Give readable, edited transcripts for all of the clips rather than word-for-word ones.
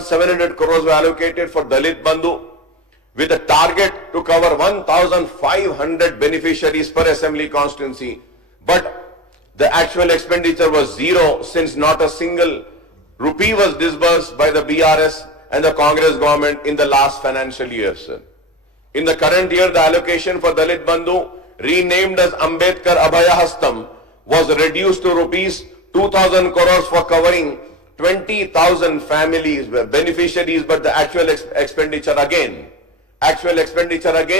700 crores were allocated for Dalit Bandhu with a target to cover 1,500 beneficiaries per assembly constituency. But the actual expenditure was zero, since not a single rupee was disbursed by the BRS and the Congress government in the last financial year, sir. In the current year, the allocation for Dalit Bandhu, renamed as Ambedkar Abhaya Hastam, was reduced to rupees 2,000 crores for covering 20,000 families, beneficiaries, but the actual expenditure again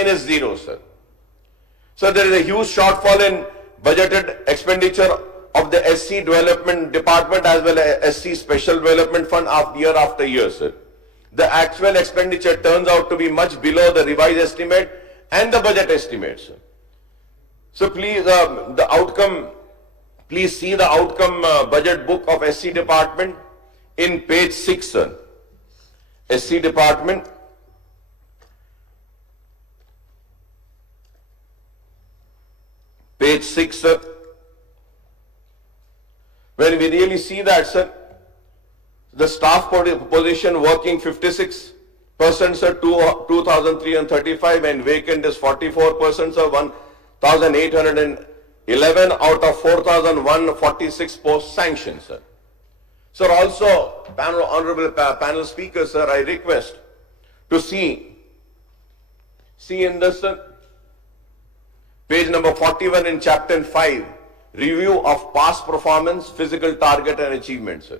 is zero, sir. So there is a huge shortfall in budgeted expenditure of the SC Development Department as well as SC Special Development Fund year after year, sir. The actual expenditure turns out to be much below the revised estimate and the budget estimate, sir. So please, please see the outcome budget book of SC Department in page 6, sir. SC Department, page 6, sir. When we really see that, sir, the staff position working 56%, sir, 2,335, and vacant is 44%, sir, 1,811 out of 4,146 posts sanctioned, sir. Sir, also, honorable panel speaker, sir, I request to see in this, sir, page number 41 in chapter 5, review of past performance, physical target and achievement, sir.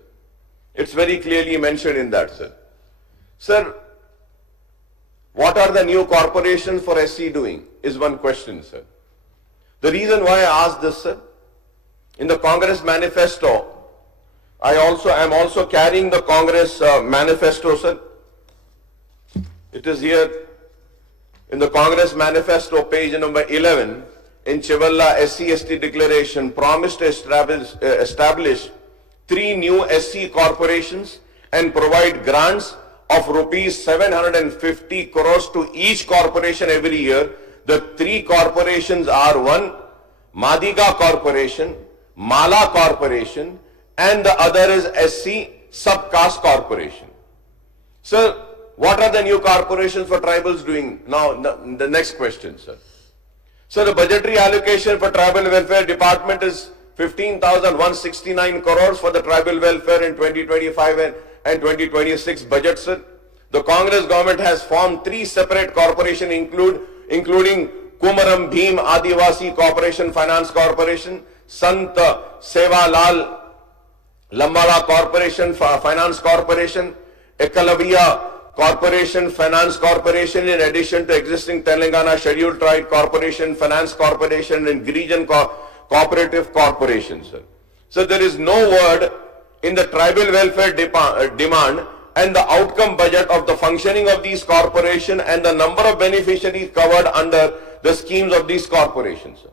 It's very clearly mentioned in that, sir. Sir, what are the new corporations for SC doing is one question, sir. The reason why I asked this, sir, in the Congress manifesto, I am also carrying the Congress manifesto, sir. It is here in the Congress manifesto, page number 11, in Chivalla SC/ST declaration, promised to establish 3 new SC corporations and provide grants of rupees 750 crores to each corporation every year. The 3 corporations are: 1, Madiga Corporation, Mala Corporation, and the other is SC Subcaste Corporation. Sir, what are the new corporations for tribals doing? Now, the next question, sir. So the budgetary allocation for Tribal Welfare Department is 15,169 crores for the tribal welfare in 2025 and 2026 budget, sir. The Congress government has formed 3 separate corporations, including Kumaram Bhim Adivasi Corporation Finance Corporation, Sant Seva Lal Lambada Corporation Finance Corporation, Ekalavya Corporation Finance Corporation, in addition to existing Telangana Scheduled Tribe Corporation Finance Corporation and Girijan Cooperative Corporation, sir. So there is no word in the tribal welfare demand and the outcome budget of the functioning of these corporations and the number of beneficiaries covered under the schemes of these corporations, sir.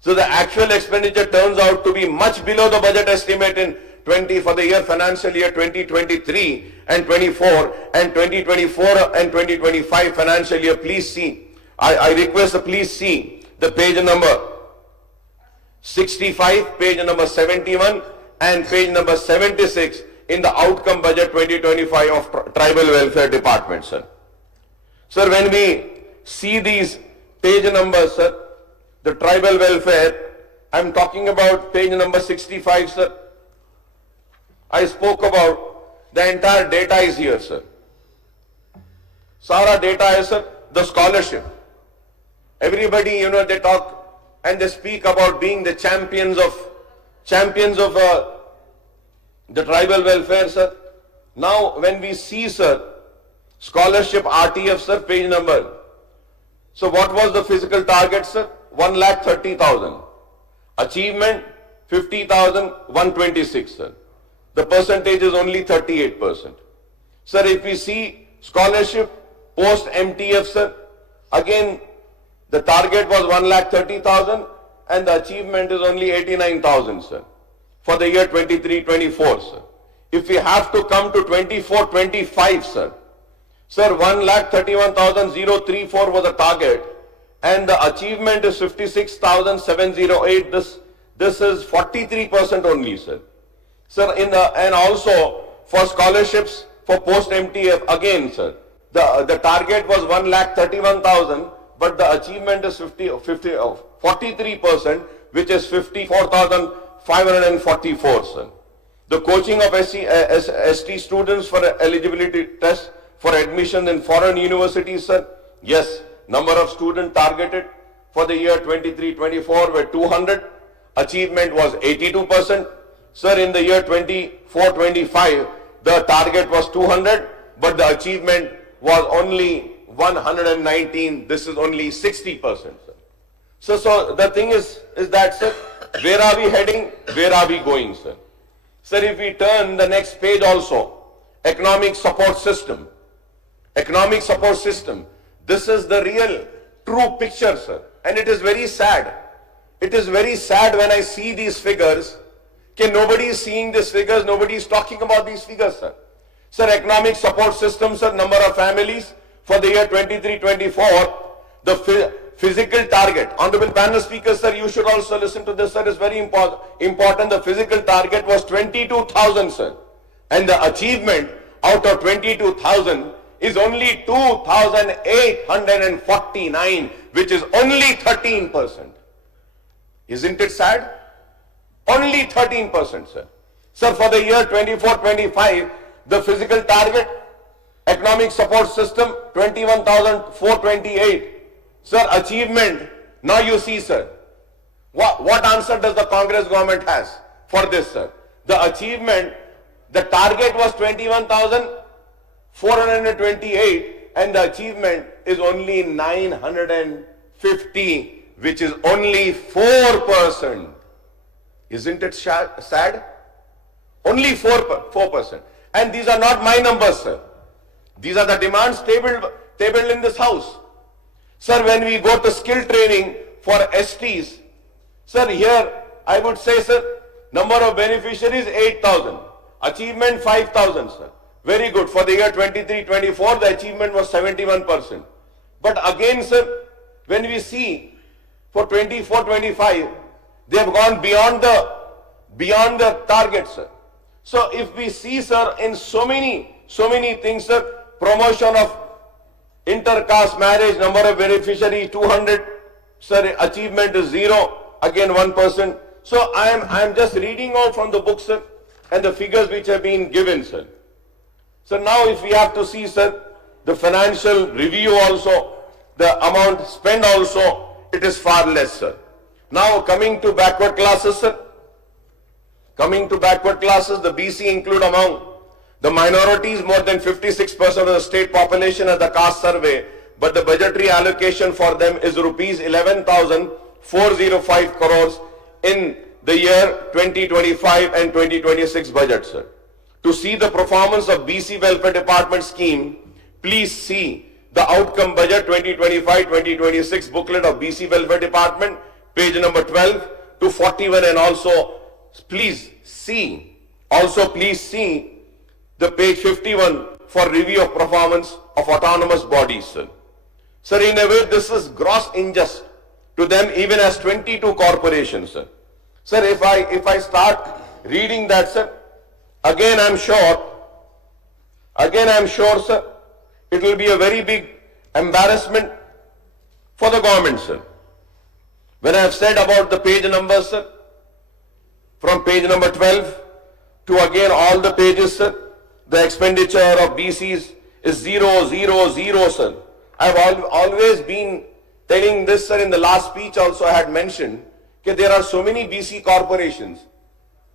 So the actual expenditure turns out to be much below the budget estimate in for the year financial year 2023 and 24 and 2024 and 2025 financial year. Please see, I request please see the page number 65, page number 71 and page number 76 in the outcome budget 2025 of Tribal Welfare Department, sir. Sir, when we see these page numbers, sir, the tribal welfare, I'm talking about page number 65, sir. I spoke about the entire data is here, sir. Sara data is, sir, the scholarship. Everybody, they talk and they speak about being the champions of the tribal welfare, sir. Now, when we see, sir, scholarship RTF, sir, page number. So what was the physical target, sir? 1,30,000. Achievement, 50,126, sir. The percentage is only 38%. Sir, if we see scholarship post MTF, sir, again, the target was 1,30,000 and the achievement is only 89,000, sir, for the year 23-24, sir. If we have to come to 24-25, sir, 1,31,034 was the target and the achievement is 56,708. This is 43% only, sir. Sir, and also for scholarships for post MTF, again, sir, the target was 1,31,000, but the achievement is 43%, which is 54,544, sir. The coaching of ST students for eligibility test for admission in foreign universities, sir. Yes, number of students targeted for the year 23-24 were 200. Achievement was 82%. Sir, in the year 24-25, the target was 200, but the achievement was only 119. This is only 60%, sir. So the thing is that, sir, where are we heading? Where are we going, sir? Sir, if we turn the next page also, economic support system. Economic support system. This is the real, true picture, sir. And it is very sad. It is very sad when I see these figures. Okay, nobody is seeing these figures. Nobody is talking about these figures, sir. Sir, economic support system, sir, number of families for the year 23-24, the physical target. Honorable panel speaker, sir, you should also listen to this, sir. It's very important. The physical target was 22,000, sir. And the achievement out of 22,000 is only 2,849, which is only 13%. Isn't it sad? Only 13%, sir. Sir, for the year 24-25, the physical target, economic support system, 21,428. Sir, achievement, now you see, sir, what answer does the Congress government has for this, sir? The achievement, the target was 21,428 and the achievement is only 950, which is only 4%. Isn't it sad? Only 4%. And these are not my numbers, sir. These are the demands tabled in this house. Sir, when we go to skill training for STs, sir, here I would say, sir, number of beneficiaries 8,000. Achievement 5,000, sir. Very good. For the year 23-24, the achievement was 71%. But again, sir, when we see for 24-25, they have gone beyond the target, sir. So if we see, sir, in so many things, sir, promotion of intercaste marriage, number of beneficiaries 200, sir, achievement is 0, again 1%. So I am just reading out from the book, sir, and the figures which have been given, sir. So now if we have to see, sir, the financial review also, the amount spent also, it is far less, sir. Now coming to backward classes, sir. Coming to backward classes, the BC include among the minorities more than 56% of the state population at the caste survey, but the budgetary allocation for them is rupees 11,405 crores in the year 2025 and 2026 budget, sir. To see the performance of BC Welfare Department scheme, please see the outcome budget 2025-2026 booklet of BC Welfare Department, page number 12 to 41, and also please see the page 51 for review of performance of autonomous bodies, sir. Sir, in a way, this is gross injustice to them, even as 22 corporations, sir. Sir, if I start reading that, sir, again I'm sure, sir, it will be a very big embarrassment for the government, sir. When I have said about the page numbers, sir, from page number 12 to again all the pages, sir, the expenditure of BCs is 0, 0, 0, sir. I have always been telling this, sir. In the last speech also I had mentioned that there are so many BC corporations.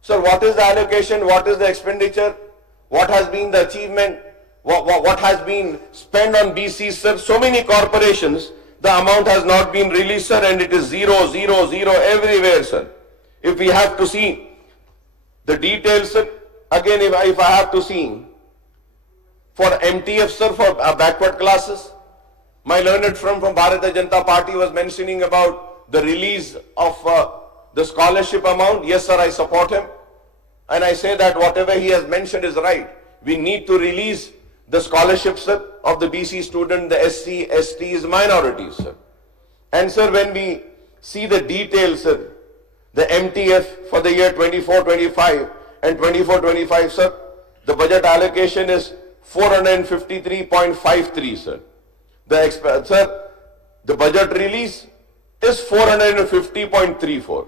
Sir, what is the allocation? What is the expenditure? What has been the achievement? What has been spent on BC, sir? So many corporations, the amount has not been released, sir, and it is 0, 0, 0 everywhere, sir. If we have to see the details, sir, again, if I have to see for MTF, sir, for backward classes, my learned friend from Bharatiya Janata Party was mentioning about the release of the scholarship amount. Yes, sir, I support him. And I say that whatever he has mentioned is right. We need to release the scholarships, sir, of the BC student, the SC, STs, minorities, sir. And sir, when we see the details, sir, the MTF for the year 24-25 and 24-25, sir, the budget allocation is 453.53, sir. The budget release is 450.34.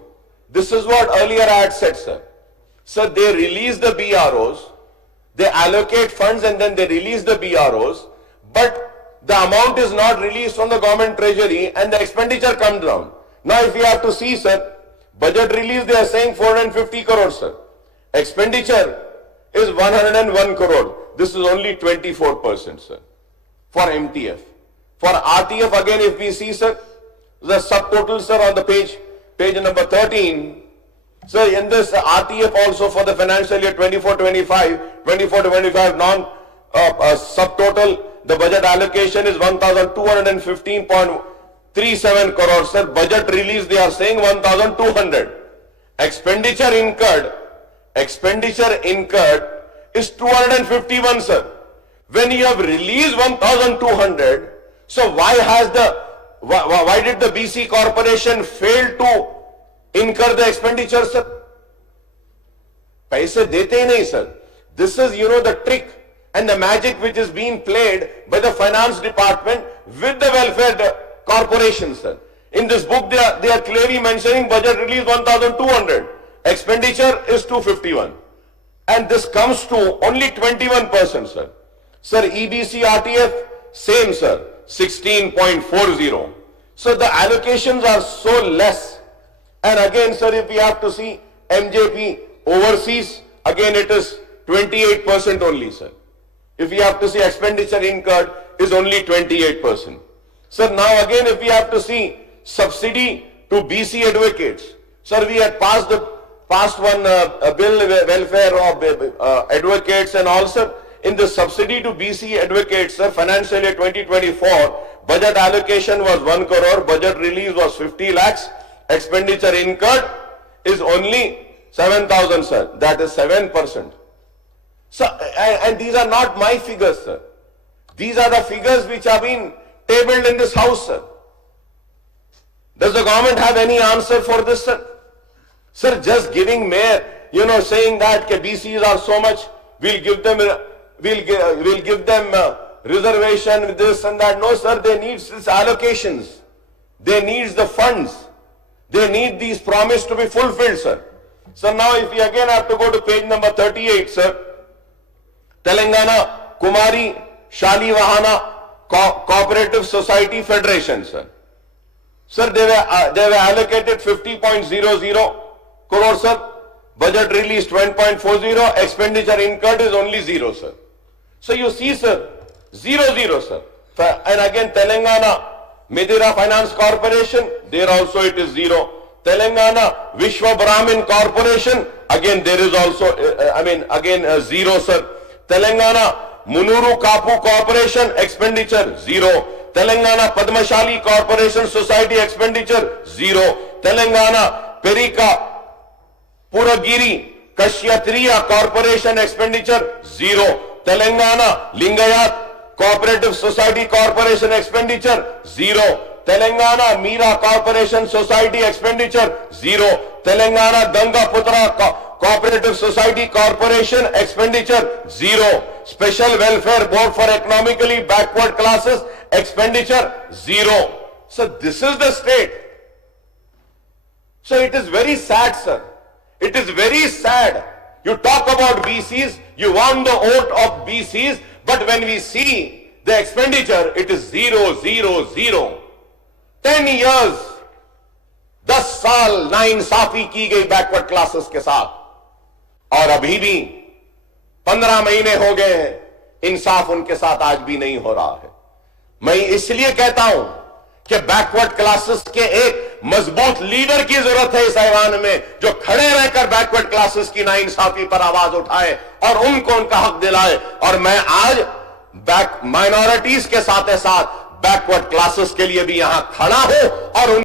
This is what earlier I had said, sir. Sir, they release the BROs, they allocate funds and then they release the BROs, but the amount is not released from the government treasury and the expenditure comes down. Now if you have to see, sir, budget release they are saying 450 crores, sir. Expenditure is 101 crore. This is only 24%, sir, for MTF. For RTF, again, if we see, sir, the subtotal, sir, on the page number 13, sir, in this RTF also for the financial year 24-25 subtotal, the budget allocation is 1,215.37 crores, sir. Budget release, they are saying 1,200. Expenditure incurred is 251, sir. When you have released 1,200, so why did the BC Corporation fail to incur the expenditure, sir? Paise dete hi nahi, sir. This is, the trick and the magic which is being played by the finance department with the welfare corporation, sir. In this book, they are clearly mentioning budget release 1,200. Expenditure is 251. And this comes to only 21%, sir. Sir, EBC RTF, same, sir, 16.40. So the allocations are so less. And again, sir, if we have to see MJP overseas, again it is 28% only, sir. If we have to see expenditure incurred is only 28%. Sir, now again if we have to see subsidy to BC advocates, sir, we had passed one bill, welfare of advocates, and also in the subsidy to BC advocates, sir, financial year 2024, budget allocation was 1 crore, budget release was 50 lakhs, expenditure incurred is only 7,000, sir. That is 7%. So, and these are not my figures, sir. These are the figures which have been tabled in this house, sir. Does the government have any answer for this, sir? Sir, just giving mayor, saying that BCs are so much, we'll give them reservation with this and that. No, sir, they need these allocations. They need the funds. They need these promises to be fulfilled, sir. So now if we again have to go to page number 38, sir, Telangana Kumari Shalivahana Cooperative Society Federation, sir. Sir, they were allocated 50.00 crore, sir. Budget release 20.40, expenditure incurred is only 0, sir. So you see, sir, 0, sir. And again, Telangana Midira Finance Corporation, there also it is 0. Telangana Vishwa Brahmin Corporation, again there is also, 0, sir. Telangana Munuru Kapu Corporation, expenditure 0. Telangana Padmashali Corporation Society, expenditure 0. Telangana Perika Puragiri Kashyatriya Corporation, expenditure 0. Telangana Lingayat Cooperative Society Corporation, expenditure 0. Telangana Meera Corporation Society, expenditure 0. Telangana Ganga Putra Cooperative Society Corporation, expenditure 0. Special Welfare Board for Economically Backward Classes, expenditure 0. So this is the state. So it is very sad, sir. It is very sad. You talk about BCs, you want the vote of BCs, but when we see the expenditure, it is 0, 0, 0. 10 years, 10 साल नाइंसाफी की गई backward classes के साथ, और अभी भी 15 महीने हो गए हैं, इंसाफ उनके साथ आज भी नहीं हो रहा है। मैं इसलिए कहता हूं कि बैकवर्ड क्लासेस के एक मजबूत लीडर की जरूरत है इस ऐवान में, जो खड़े रहकर बैकवर्ड क्लासेस की नाइंसाफी पर आवाज उठाए और उनको उनका हक दिलाए। और मैं आज माइनॉरिटीज के साथ बैकवर्ड क्लासेस के लिए भी यहां खड़ा हूं और